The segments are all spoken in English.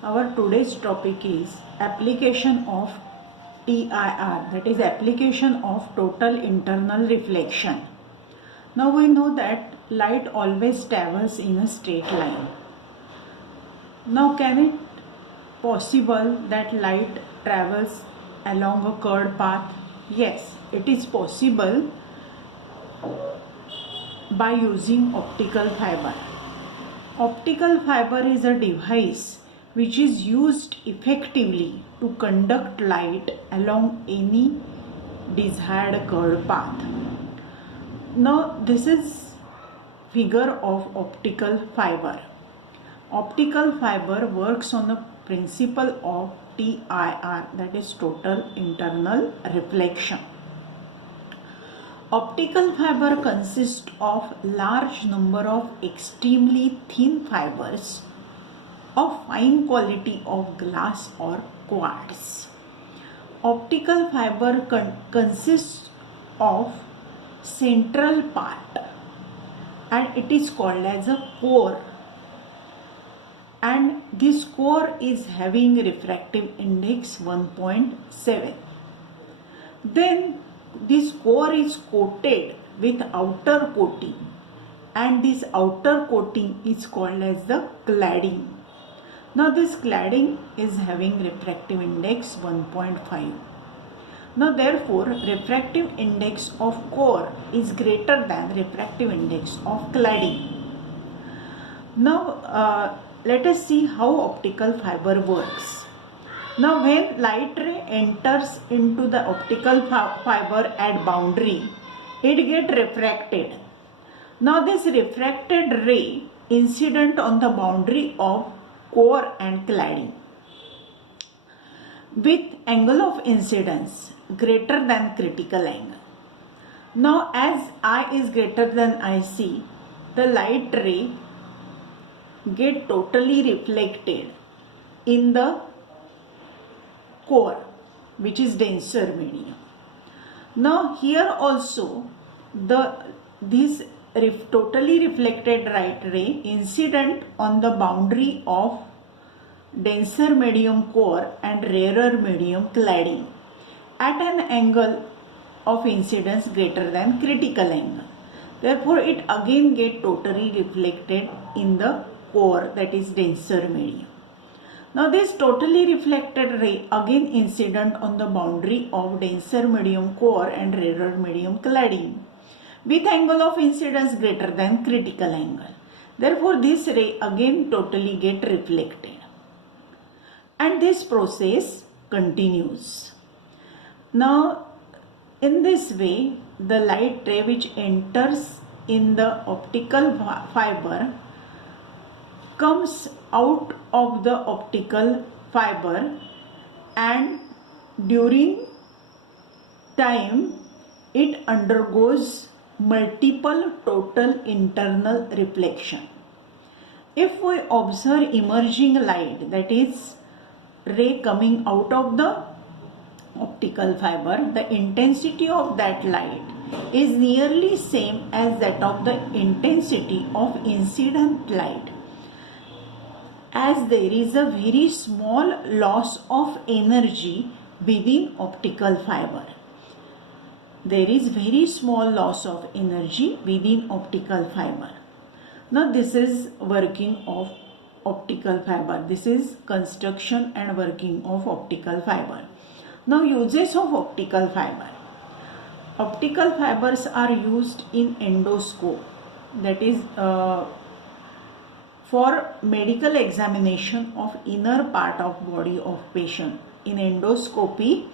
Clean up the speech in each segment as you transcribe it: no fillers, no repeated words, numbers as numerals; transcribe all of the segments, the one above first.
Our today's topic is application of TIR, that is application of total internal reflection. Now we know that light always travels in a straight line. Now can it possible that light travels along a curved path? Yes, it is possible by using optical fiber. Optical fiber is a device which is used effectively to conduct light along any desired curved path. Now this is figure of optical fiber. Optical fiber works on the principle of TIR, that is total internal reflection. Optical fiber consists of large number of extremely thin fibers of fine quality of glass or quartz. Optical fiber consists of central part and it is called as a core, and this core is having refractive index 1.7. Then this core is coated with outer coating and this outer coating is called as the cladding. Now this cladding is having refractive index 1.5. Now therefore refractive index of core is greater than refractive index of cladding. Now let us see how optical fiber works. Now when light ray enters into the optical fiber at boundary, it gets refracted. Now this refracted ray incident on the boundary of core and cladding with angle of incidence greater than critical angle. Now as I is greater than IC, the light ray get totally reflected in the core, which is denser medium. Now here also this totally reflected light ray incident on the boundary of denser medium core and rarer medium cladding at an angle of incidence greater than critical angle. Therefore it again get totally reflected in the core, that is denser medium. Now this totally reflected ray again incident on the boundary of denser medium core and rarer medium cladding with angle of incidence greater than critical angle. Therefore this ray again totally get reflected and this process continues. Now in this way the light ray which enters in the optical fiber comes out of the optical fiber and during time it undergoes multiple total internal reflection. If we observe emerging light, that is ray coming out of the optical fiber, the intensity of that light is nearly same as that of the intensity of incident light, as there is a very small loss of energy within optical fiber. There is very small loss of energy within optical fiber. Now this is working of optical fiber. This is construction and working of optical fiber. Now uses of optical fiber. Optical fibers are used in endoscope, that is for medical examination of inner part of body of patient. In endoscopy,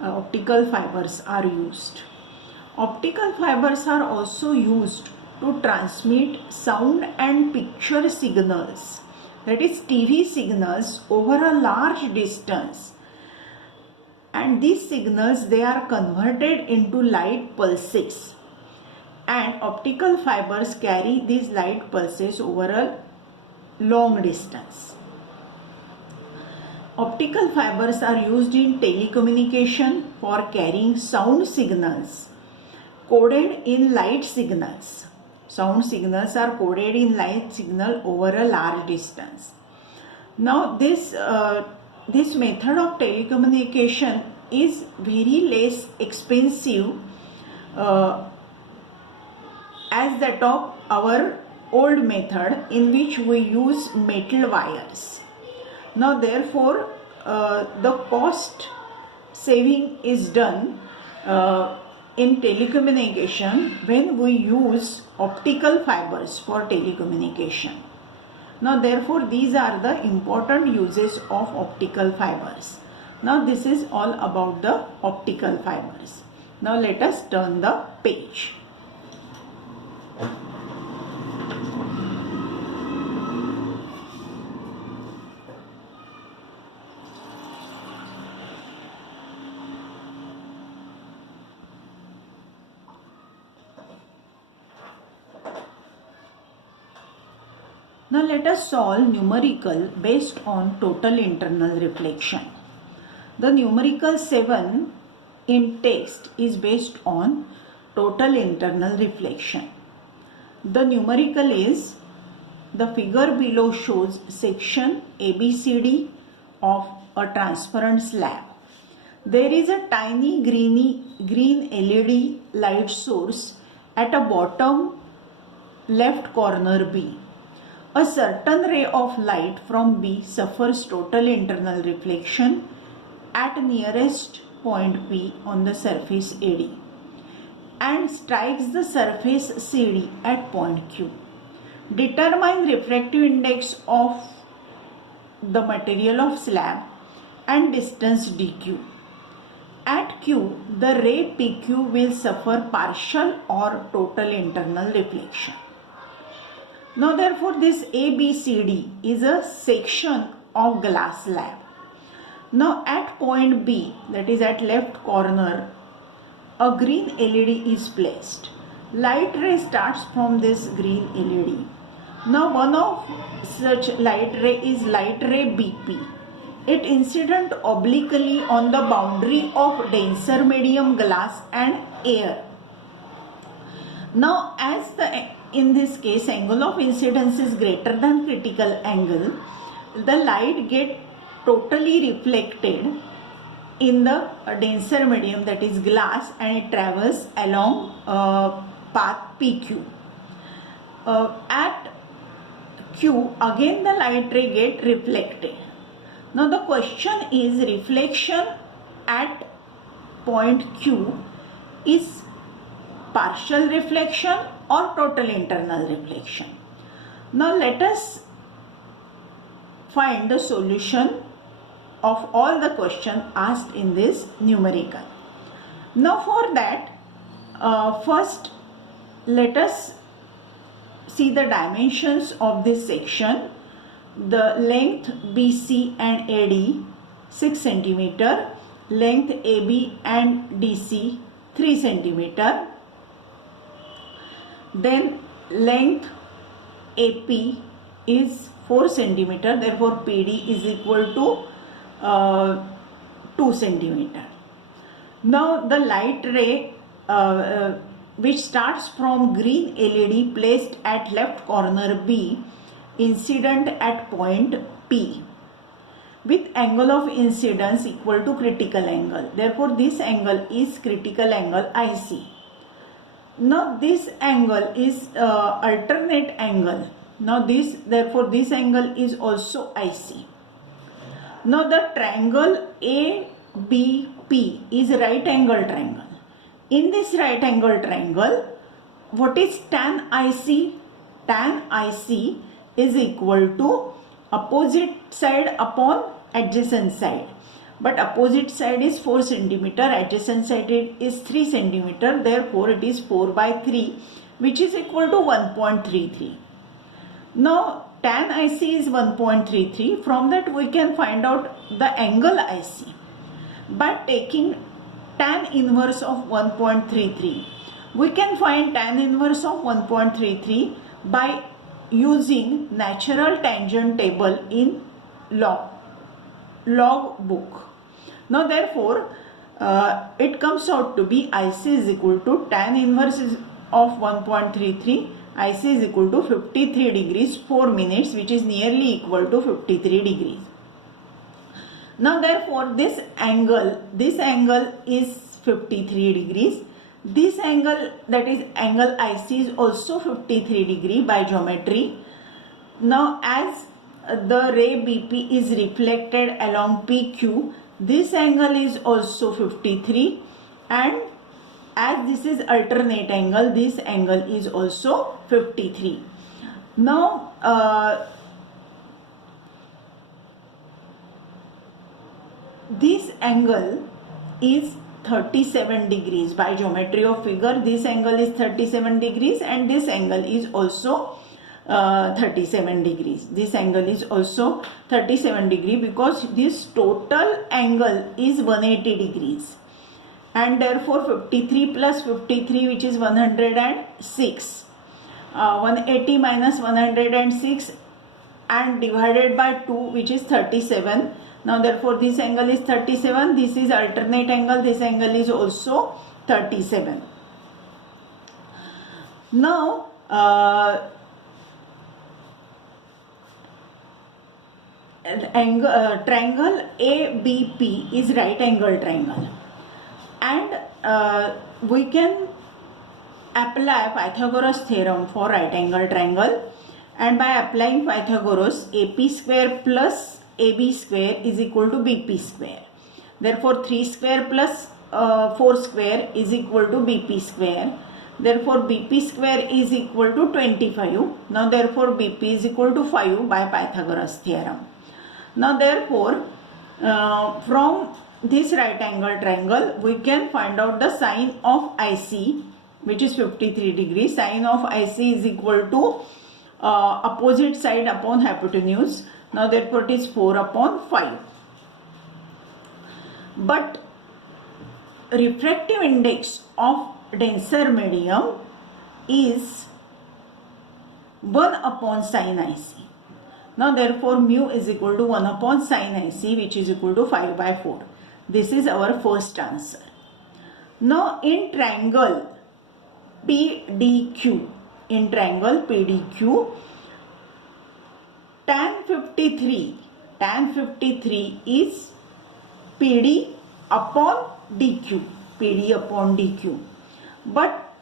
optical fibers are used. Optical fibers are also used to transmit sound and picture signals, that is TV signals, over a large distance, and these signals they are converted into light pulses and optical fibers carry these light pulses over a long distance. Optical fibers are used in telecommunication for carrying sound signals coded in light signals. Sound signals are coded in light signal over a large distance. Now this method of telecommunication is very less expensive as that of our old method in which we use metal wires. Now therefore the cost saving is done in telecommunication when we use optical fibers for telecommunication. Now therefore these are the important uses of optical fibers. Now this is all about the optical fibers. Now let us turn the page. Now let us solve numerical based on total internal reflection. The numerical 7 in text is based on total internal reflection. The numerical is, the figure below shows section ABCD of a transparent slab. There is a tiny green LED light source at a bottom left corner B. A certain ray of light from B suffers total internal reflection at nearest point P on the surface AD and strikes the surface CD at point Q. Determine refractive index of the material of slab and distance dq. At Q, the ray PQ will suffer partial or total internal reflection. Now therefore this ABCD is a section of glass slab. Now at point B, that is at left corner, a green LED is placed. Light ray starts from this green LED. Now one of such light ray is light ray BP. It incident obliquely on the boundary of denser medium glass and air. Now as in this case angle of incidence is greater than critical angle, the light get totally reflected in the denser medium, that is glass, and it travels along path PQ. At Q again the light ray get reflected. Now the question is, reflection at point Q is partial reflection or total internal reflection. Now let us find the solution of all the questions asked in this numerical. Now for that, first let us see the dimensions of this section. The length BC and AD 6 cm, length AB and DC 3 cm, then length AP is 4 cm, therefore PD is equal to 2 cm. Now the light ray which starts from green LED placed at left corner B, incident at point P with angle of incidence equal to critical angle. Therefore this angle is critical angle IC. Now this angle is alternate angle. Now therefore this angle is also IC. Now the triangle ABP is right angle triangle. In this right angle triangle, what is tan IC? Tan IC is equal to opposite side upon adjacent side. But opposite side is 4 cm, adjacent side is 3 cm, therefore it is 4 by 3, which is equal to 1.33. Now tan IC is 1.33. From that we can find out the angle IC by taking tan inverse of 1.33. We can find tan inverse of 1.33 by using natural tangent table in log book. Now therefore it comes out to be IC is equal to tan inverse of 1.33 IC is equal to 53 degrees 4 minutes, which is nearly equal to 53 degrees. Now therefore this angle is 53 degrees. This angle, that is angle IC, is also 53 degree by geometry. Now as the ray BP is reflected along PQ, this angle is also 53, and as this is alternate angle, this angle is also 53. Now this angle is 37 degrees by geometry of figure. This angle is 37 degrees and this angle is also 37 degrees. This angle is also 37 degree because this total angle is 180 degrees, and therefore 53 plus 53, which is 106, 180 minus 106 and divided by 2, which is 37. Now therefore this angle is 37, this is alternate angle, this angle is also 37. Now triangle ABP is right angle triangle, and we can apply Pythagoras theorem for right angle triangle, and by applying Pythagoras, AP square plus AB square is equal to BP square. Therefore 3 square plus 4 square is equal to BP square. Therefore BP square is equal to 25. Now therefore BP is equal to 5 by Pythagoras theorem. Now therefore from this right angle triangle we can find out the sine of IC, which is 53 degrees. Sine of IC is equal to opposite side upon hypotenuse. Now therefore it is 4 upon 5. But refractive index of denser medium is 1 upon sine IC. Now therefore mu is equal to 1 upon sine IC, which is equal to 5 by 4. This is our first answer. Now in triangle PDQ, tan 53 is PD upon DQ, but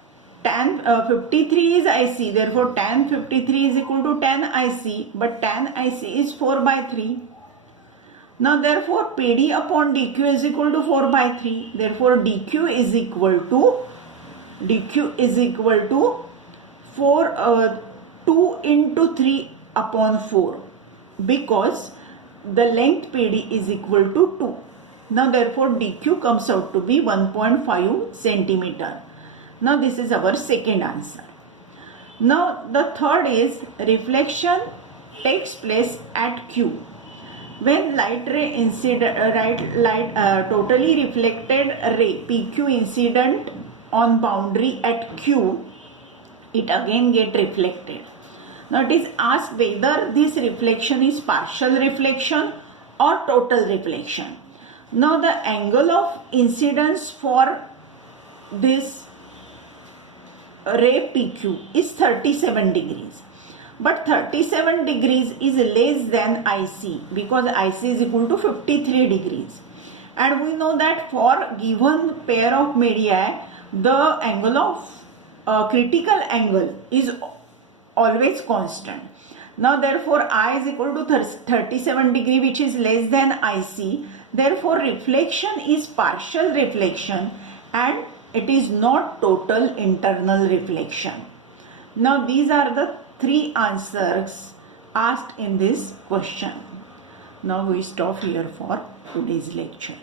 tan 53 is IC, therefore tan 53 is equal to tan IC, but tan IC is 4 by 3. Now therefore PD upon DQ is equal to 4 by 3, therefore DQ is equal to 2 into 3 upon 4, because the length PD is equal to 2. Now therefore DQ comes out to be 1.5 centimeter. Now this is our second answer. Now the third is reflection takes place at Q. When light ray totally reflected ray PQ incident on boundary at Q, it again get reflected. Now it is asked whether this reflection is partial reflection or total reflection. Now the angle of incidence for this ray PQ is 37 degrees. But 37 degrees is less than IC, because IC is equal to 53 degrees. And we know that for given pair of media, the angle of critical angle is always constant. Now therefore I is equal to 37 degree, which is less than IC. Therefore reflection is partial reflection and it is not total internal reflection. Now these are the 3 answers asked in this question. Now we stop here for today's lecture.